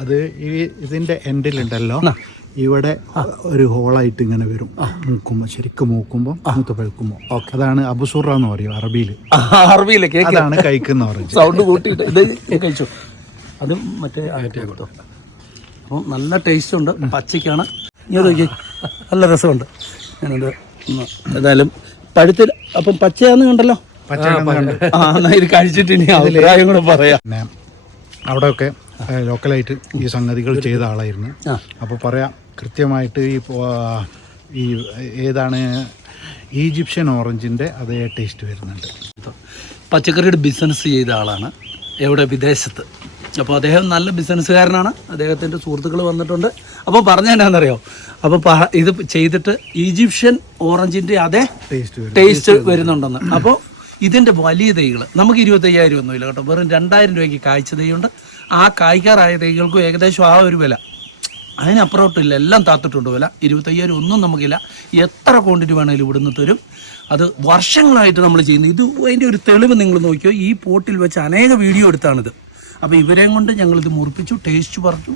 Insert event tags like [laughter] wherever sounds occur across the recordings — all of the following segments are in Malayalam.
അത് ഈ ഇതിന്റെ എൻഡിലുണ്ടല്ലോ ഇവിടെ ഒരു ഹോളായിട്ട് ഇങ്ങനെ വരും. മൂക്കുമ്പോൾ ശരിക്കും മൂക്കുമ്പോൾ മൂത്ത് പഴുക്കുമ്പോൾ അതാണ് അബുസൂറ എന്ന് പറയും അറബിയിൽ അറബിയിൽ അതാണ് കഴിക്കുന്ന സൗണ്ട് കൂട്ടിയിട്ട്. ഇത് കഴിച്ചു. അത് മറ്റേ അപ്പം നല്ല ടേസ്റ്റ് ഉണ്ട്. പച്ചയ്ക്കാണ്. ഇങ്ങനെ നല്ല രസമുണ്ട്. ഞാനത് ഏതായാലും പഴുത്തിൽ അപ്പം പച്ചയാന്ന് കണ്ടല്ലോ. ആ ഇത് കഴിച്ചിട്ട് ഇനി അഭിപ്രായം കൂടെ പറയാം. അവിടെയൊക്കെ ലോക്കലായിട്ട് ഈ സംഗതികൾ ചെയ്ത ആളായിരുന്നു. അപ്പോൾ പറയാം കൃത്യമായിട്ട് ഈ ഈ ഏതാണ് ഈജിപ്ഷ്യൻ ഓറഞ്ചിന്റെ അതേ ടേസ്റ്റ് വരുന്നുണ്ട്. പച്ചക്കറിയുടെ ബിസിനസ് ചെയ്ത ആളാണ്. എവിടെ? വിദേശത്ത്. അപ്പോൾ അദ്ദേഹം നല്ല ബിസിനസ്സുകാരനാണ് അദ്ദേഹത്തിന്റെ സുഹൃത്തുക്കൾ വന്നിട്ടുണ്ട്. അപ്പോൾ പറഞ്ഞ എന്നാണെന്നറിയോ അപ്പോൾ ഇത് ചെയ്തിട്ട് ഈജിപ്ഷ്യൻ ഓറഞ്ചിന്റെ അതേ ടേസ്റ്റ് ടേസ്റ്റ് വരുന്നുണ്ടെന്ന്. അപ്പോൾ ഇതിന്റെ വലിയ തൈകൾ നമുക്ക് ഇരുപത്തയ്യായിരം ഒന്നുമില്ല കേട്ടോ. വെറും രണ്ടായിരം രൂപയ്ക്ക് കാഴ്ച തൈയുണ്ട്. ആ കായ്ക്കാറായ തൈകൾക്കും ഏകദേശം ആ ഒരു വില. അതിനപ്പുറോട്ടില്ല എല്ലാം താത്തിട്ടുണ്ട് വില. ഇരുപത്തയ്യായിരം ഒന്നും നമുക്കില്ല. എത്ര ക്വാണ്ടിറ്റി വേണമെങ്കിലും ഇവിടുന്ന് തരും. അത് വർഷങ്ങളായിട്ട് നമ്മൾ ചെയ്യുന്നത്. ഇത് അതിന്റെ ഒരു തെളിവ് നിങ്ങൾ നോക്കിയോ? ഈ പോട്ടിൽ വെച്ച് അനേക വീഡിയോ എടുത്താണിത്. അപ്പോൾ ഇവരെയും കൊണ്ട് ഞങ്ങളിത് മുറിപ്പിച്ചു ടേസ്റ്റ് പറഞ്ഞു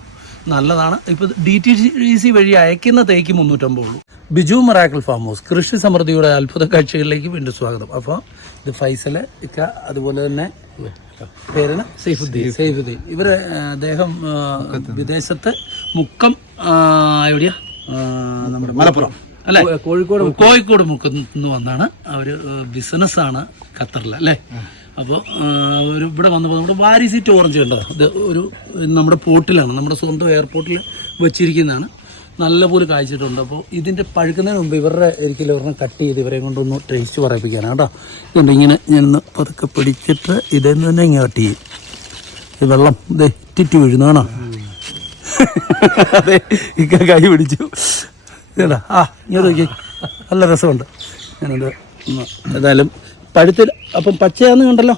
നല്ലതാണ്. ഇപ്പോൾ ഡി ടി സി വഴി അയക്കുന്ന തേക്ക് മുന്നൂറ്റമ്പത് ഉള്ളൂ. ബിജു മറാക്കൽ ഫാം ഹൗസ് കൃഷി സമൃദ്ധിയുടെ അത്ഭുത കാഴ്ചകളിലേക്ക് വീണ്ടും സ്വാഗതം. അപ്പോൾ ഇത് ഫൈസൽ ഇക്ക അതുപോലെ തന്നെ പേരാണ് സൈഫുദ്ദീൻ. സൈഫുദ്ദീൻ. ഇവർ അദ്ദേഹം വിദേശത്ത് മുക്കം എവിടെയാ? നമ്മുടെ മലപ്പുറം. അല്ലെ? കോഴിക്കോട് കോഴിക്കോട് മുക്കത്ത് വന്നാണ്. അവർ ബിസിനസ്സാണ് ഖത്തറിൽ അല്ലേ? അപ്പോൾ ഒരു ഇവിടെ വന്നപ്പോൾ നമ്മുടെ വാരി സീറ്റ് ഓറഞ്ച് കണ്ടതാണ് ഇത് ഒരു നമ്മുടെ പോർട്ടിലാണ് നമ്മുടെ സ്വന്തം എയർപോർട്ടിൽ വെച്ചിരിക്കുന്നതാണ്. നല്ലപോലെ കായ്ച്ചിട്ടുണ്ട് അപ്പോൾ ഇതിന്റെ പഴുക്കുന്നതിന് മുമ്പ് ഇവരുടെ ഒരിക്കലും ഒരെണ്ണം കട്ട് ചെയ്ത് ഇവരെ കൊണ്ടൊന്ന് ടേസ്റ്റ് പറയിപ്പിക്കാനാണ് കേട്ടോ. ഇതുകൊണ്ട് ഇങ്ങനെ ഞാനൊന്ന് പതുക്കെ പിടിച്ചിട്ട് ഇതെന്ന് തന്നെ ഇങ്ങനെ കട്ട് ചെയ്യും. ഈ വെള്ളം ഇതേ ടിറ്റ് വീഴുന്നു കാണോ? [laughs] അതെ ഇക്ക കൈ പിടിച്ചു. ഇതാ ആ ഇങ്ങനെ നോക്കി നല്ല രസമുണ്ട്. ഞാനത് ഏതായാലും പഴുത്തിൽ അപ്പം പച്ചയാന്ന് കണ്ടല്ലോ.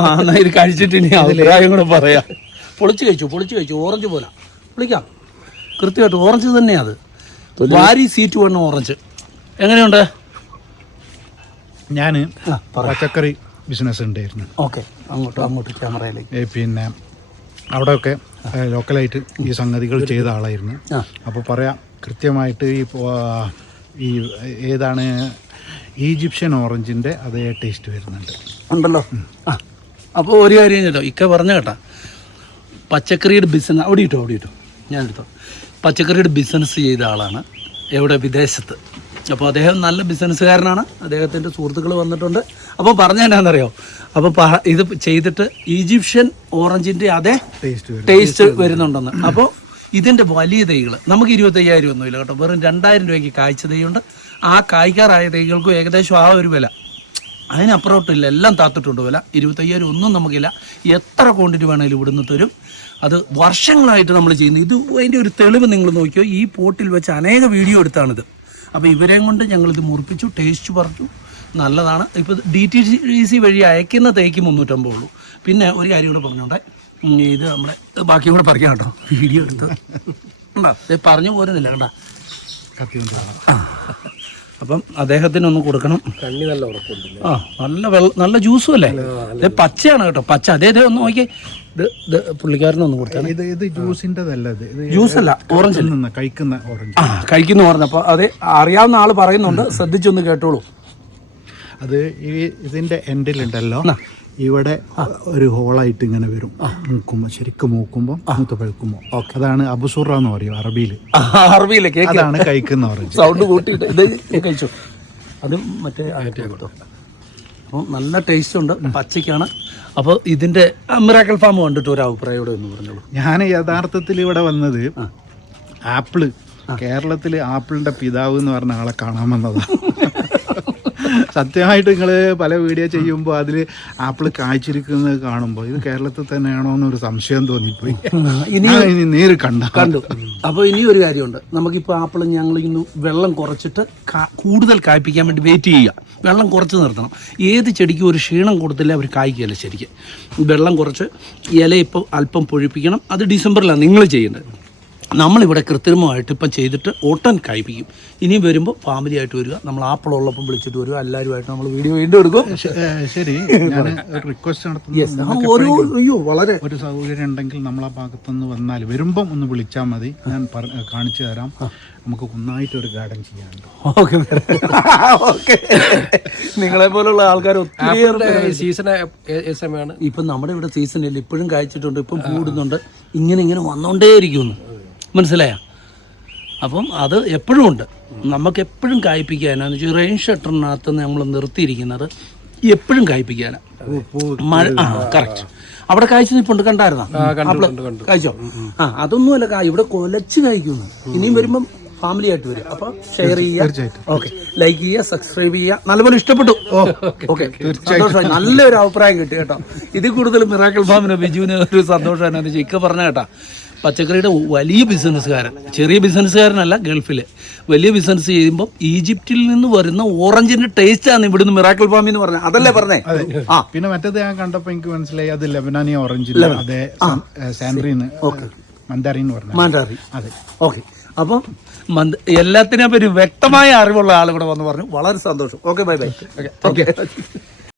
ആ എന്നാ ഇത് കഴിച്ചിട്ട് ഇനി അഭിപ്രായം കൂടെ പറയാം. പൊളിച്ച് കഴിച്ചു പൊളിച്ച് കഴിച്ചു. ഓറഞ്ച് പോലെ. പൊളിക്കാം കൃത്യമായിട്ട് ഓറഞ്ച് തന്നെയാ അത്. വാരി സീറ്റ് വേണം ഓറഞ്ച്. എങ്ങനെയുണ്ട്? ഞാൻ പച്ചക്കറി ബിസിനസ് ഉണ്ടായിരുന്നു. ഓക്കെ. അങ്ങോട്ട് അങ്ങോട്ട് ക്യാമറയിലേക്ക്. പിന്നെ അവിടെയൊക്കെ ലോക്കലായിട്ട് ഈ സംഗതികൾ ചെയ്ത ആളായിരുന്നു. അപ്പോൾ പറയാം കൃത്യമായിട്ട് ഈ ഈ ഏതാണ് ഈജിപ്ഷ്യൻ ഓറഞ്ചിന്റെ അതേ ടേസ്റ്റ് വരുന്നുണ്ട്. ഉണ്ടല്ലോ. ആ. അപ്പോൾ ഒരു കാര്യം കേട്ടോ ഇക്ക പറഞ്ഞ കേട്ടാ. പച്ചക്കറിയുടെ ബിസിനസ് അവിടെ ഇട്ടോ അവിടെ ഇട്ടോ. ഞാൻ എടുത്തോ പച്ചക്കറിയുടെ ബിസിനസ് ചെയ്ത ആളാണ്. എവിടെ? വിദേശത്ത്. അപ്പോൾ അദ്ദേഹം നല്ല ബിസിനസ്സുകാരനാണ് അദ്ദേഹത്തിന്റെ സുഹൃത്തുക്കൾ വന്നിട്ടുണ്ട്. അപ്പോൾ പറഞ്ഞ എന്നാണെന്നറിയോ അപ്പോൾ പ- ഇത് ചെയ്തിട്ട് ഈജിപ്ഷ്യൻ ഓറഞ്ചിന്റെ അതേ ടേസ്റ്റ് ടേസ്റ്റ് വരുന്നുണ്ടെന്ന്. അപ്പോൾ ഇതിന്റെ വലിയ തൈകൾ നമുക്ക് ഇരുപത്തയ്യായിരം ഒന്നുമില്ല കേട്ടോ. വെറും രണ്ടായിരം രൂപയ്ക്ക് കായ്ച്ച തൈയുണ്ട്. ആ കായ്ക്കാറായ തൈകൾക്കും ഏകദേശം ആ ഒരു വില. അതിനപ്പുറോട്ടില്ല എല്ലാം താത്തിട്ടുണ്ട് വില. ഇരുപത്തയ്യായിരം ഒന്നും നമുക്കില്ല. എത്ര ക്വാണ്ടിറ്റി വേണമെങ്കിലും ഇവിടുന്ന് തരും. അത് വർഷങ്ങളായിട്ട് നമ്മൾ ചെയ്യുന്നത് ഇത് അതിന്റെ ഒരു തെളിവ് നിങ്ങൾ നോക്കിയോ? ഈ പോട്ടിൽ വെച്ച് അനേക വീഡിയോ എടുത്താണിത്. അപ്പോൾ ഇവരെയും കൊണ്ട് ഞങ്ങളിത് മുറിപ്പിച്ചു ടേസ്റ്റ് പറഞ്ഞു നല്ലതാണ്. ഇപ്പോൾ ഡി ടി സി വഴി അയക്കുന്ന തേക്ക് മുന്നൂറ്റമ്പത് ഉള്ളൂ. പിന്നെ ഒരു കാര്യം കൂടെ പറഞ്ഞോട്ടെ? ഉം, ഇത് നമ്മുടെ ബാക്കിയും കൂടെ പറയാം കേട്ടോ. വീഡിയോ എടുത്ത്. ഉണ്ടോ ഇത് പറഞ്ഞു പോരുന്നില്ല കേട്ടോ ആ. അപ്പം അദ്ദേഹത്തിന് ഒന്ന് കൊടുക്കണം. കണ്ണി നല്ല ആ നല്ല വെള്ള നല്ല ജ്യൂസും അല്ലേ? ഇത് പച്ചയാണ് കേട്ടോ പച്ച. അതേ ഇതേ ഒന്ന് നോക്കി ഇത് ഇത് പുള്ളിക്കാരനൊന്ന് കൊടുത്താണ് ഇത് ഇത് ജ്യൂസിന്റെതല്ല ഇത്. ഇത് ജ്യൂസ് അല്ല? ഓറഞ്ച് കഴിക്കുന്ന ഓറഞ്ച് ആ കഴിക്കുന്നു പറഞ്ഞപ്പോൾ അത് അറിയാവുന്ന ആൾ പറയുന്നുണ്ട് ശ്രദ്ധിച്ചൊന്ന് കേട്ടോളൂ. അത് ഈ ഇതിന്റെ എൻഡിലുണ്ടല്ലോ ഇവിടെ ഒരു ഹോളായിട്ട് ഇങ്ങനെ വരും. മൂക്കുമ്പോൾ ശരിക്കും മൂക്കുമ്പോൾ മൂത്ത് പഴുക്കുമ്പോൾ അതാണ് അബുസുറ എന്ന് പറയും അറബിയിൽ. അറബിയിൽ കേക്ക്. അതാണ് കഴിക്കുന്ന സൗണ്ട് കൂട്ടിയിട്ട്. ഇത് കഴിച്ചു. അത് മറ്റേ ആയിട്ട് കേട്ടോ അപ്പോൾ നല്ല ടേസ്റ്റ് ഉണ്ട്. പച്ചയ്ക്കാണ്. അപ്പോൾ ഇതിന്റെ മിറാക്കൽ ഫാം കണ്ടിട്ട് ഒരു അഭിപ്രായം എന്ന് പറഞ്ഞോളൂ. ഞാൻ യഥാർത്ഥത്തിൽ ഇവിടെ വന്നത് ആപ്പിൾ. കേരളത്തിൽ ആപ്പിളിന്റെ പിതാവ് എന്ന് പറഞ്ഞ ആളെ കാണാൻ വന്നതാ. [laughs] സത്യമായിട്ട് നിങ്ങൾ പല വീഡിയോ ചെയ്യുമ്പോൾ അതിൽ ആപ്പിൾ കായ്ച്ചിരിക്കുന്നത് കാണുമ്പോൾ ഇത് കേരളത്തിൽ തന്നെയാണോ എന്നൊരു സംശയം തോന്നിപ്പോയി. ഇനി നേര് കണ്ട കണ്ടു. അപ്പോൾ ഇനി ഒരു കാര്യമുണ്ട്. നമുക്കിപ്പോൾ ആപ്പിൾ ഞങ്ങൾ ഇന്ന് വെള്ളം കുറച്ചിട്ട് കൂടുതൽ കായ്പ്പിക്കാൻ വേണ്ടി വെയിറ്റ് ചെയ്യുക. വെള്ളം കുറച്ച് നിർത്തണം. ഏത് ചെടിക്കും ഒരു ക്ഷീണം കൊടുത്തില്ല അവർ കായ്ക്കുകയല്ല ശരിക്കും. വെള്ളം കുറച്ച് ഇല ഇപ്പോൾ അല്പം പൊഴിപ്പിക്കണം. അത് ഡിസംബറിലാണ് നിങ്ങൾ ചെയ്യേണ്ടത്. നമ്മളിവിടെ കൃത്രിമമായിട്ട് ഇപ്പം ചെയ്തിട്ട് ഓട്ടൻ കഴിപ്പിക്കും. ഇനിയും വരുമ്പോൾ ഫാമിലി ആയിട്ട് വരിക നമ്മൾ ആപ്പിൾ ഉള്ളപ്പോൾ വിളിച്ചിട്ട് വരിക എല്ലാവരുമായിട്ട് നമ്മൾ വീഡിയോ വീണ്ടും എടുക്കും. ശരി. [laughs] ഞാൻ ഒരു റിക്വസ്റ്റ്. നടത്തുന്നു. ഒരു അയ്യോ വളരെ ഒരു സൗകര്യം ഉണ്ടെങ്കിൽ നമ്മൾ ആ ഭാഗത്തു ഭാഗത്തുനിന്ന് വന്നാൽ വരുമ്പം ഒന്ന് വിളിച്ചാൽ മതി. ഞാൻ കാണിച്ചു തരാം. നമുക്ക് ഒന്നായിട്ട് ഒരു ഗാർഡൻ ചെയ്യാനുണ്ട്. ഓക്കെ ഓക്കെ [laughs] നിങ്ങളെ പോലുള്ള ആൾക്കാർ ഒത്തിരി സീസൺ സമയമാണ്. ഇപ്പം നമ്മുടെ ഇവിടെ സീസണില്ല ഇപ്പോഴും കഴിച്ചിട്ടുണ്ട്. ഇപ്പം കൂടുന്നുണ്ട്. ഇങ്ങനെ ഇങ്ങനെ വന്നുകൊണ്ടേയിരിക്കുന്നു മനസ്സിലായ? അപ്പം അത് എപ്പോഴും ഉണ്ട്. നമുക്ക് എപ്പോഴും കായ്പ്പിക്കാനാന്ന് വെച്ചാൽ റെയിൻ ഷട്ടറിനകത്ത് നമ്മൾ നിർത്തിയിരിക്കുന്നത് എപ്പോഴും കായ്പ്പിക്കാനാണ് മഴ ആ കറക്റ്റ് അവിടെ കായ്ച്ചു നിൽപ്പുണ്ട് കണ്ടായിരുന്നോ? ആപ്പിൾ കായ്ച്ചോ? ആ അതൊന്നുമല്ല ഇവിടെ കൊലച്ച് കായ്ക്കുന്നു. ഇനിയും വരുമ്പം ഫാമിലി ആയിട്ട് വരും. അപ്പൊ ഷെയർ ചെയ്യുക. ഓക്കെ ലൈക്ക് ചെയ്യുക സബ്സ്ക്രൈബ് ചെയ്യുക. നല്ലപോലെ ഇഷ്ടപ്പെട്ടു. ഓക്കെ [laughs] സന്തോഷമായി. നല്ലൊരു അഭിപ്രായം കിട്ടി കേട്ടോ. ഇതിൽ കൂടുതൽ മിറാക്കിൾ ഫാമിന് ബിജുവിന് ഒരു സന്തോഷമാണ് ഇക്ക പറഞ്ഞ കേട്ടാ. പച്ചക്കറിയുടെ വലിയ ബിസിനസ്സുകാരൻ ചെറിയ ബിസിനസ്സുകാരനല്ല ഗൾഫിൽ വലിയ ബിസിനസ് ചെയ്യുമ്പോൾ ഈജിപ്തിൽ നിന്ന് വരുന്ന ഓറഞ്ചിന്റെ ടേസ്റ്റ് ആണ് ഇവിടുന്ന് മിറാക്കിൾ ഫാമിൽ എന്ന് പറഞ്ഞത്. അതല്ലേ പറഞ്ഞേ? ആ. പിന്നെ മറ്റേത് ഞാൻ കണ്ടപ്പോൾ എനിക്ക് മനസ്സിലായി അത് ലെബനാനി ഓറഞ്ച് അതെ സാൻഡ്രീന്ന്. മന്ദാറിന്ന് പറഞ്ഞു. മാൻഡാറി അതെ. ഓക്കെ. അപ്പം എല്ലാത്തിനെ പറ്റി വ്യക്തമായ അറിവുള്ള ആൾ കൂടെ വന്ന് പറഞ്ഞു. വളരെ സന്തോഷം. Okay bye bye. ഓക്കെ.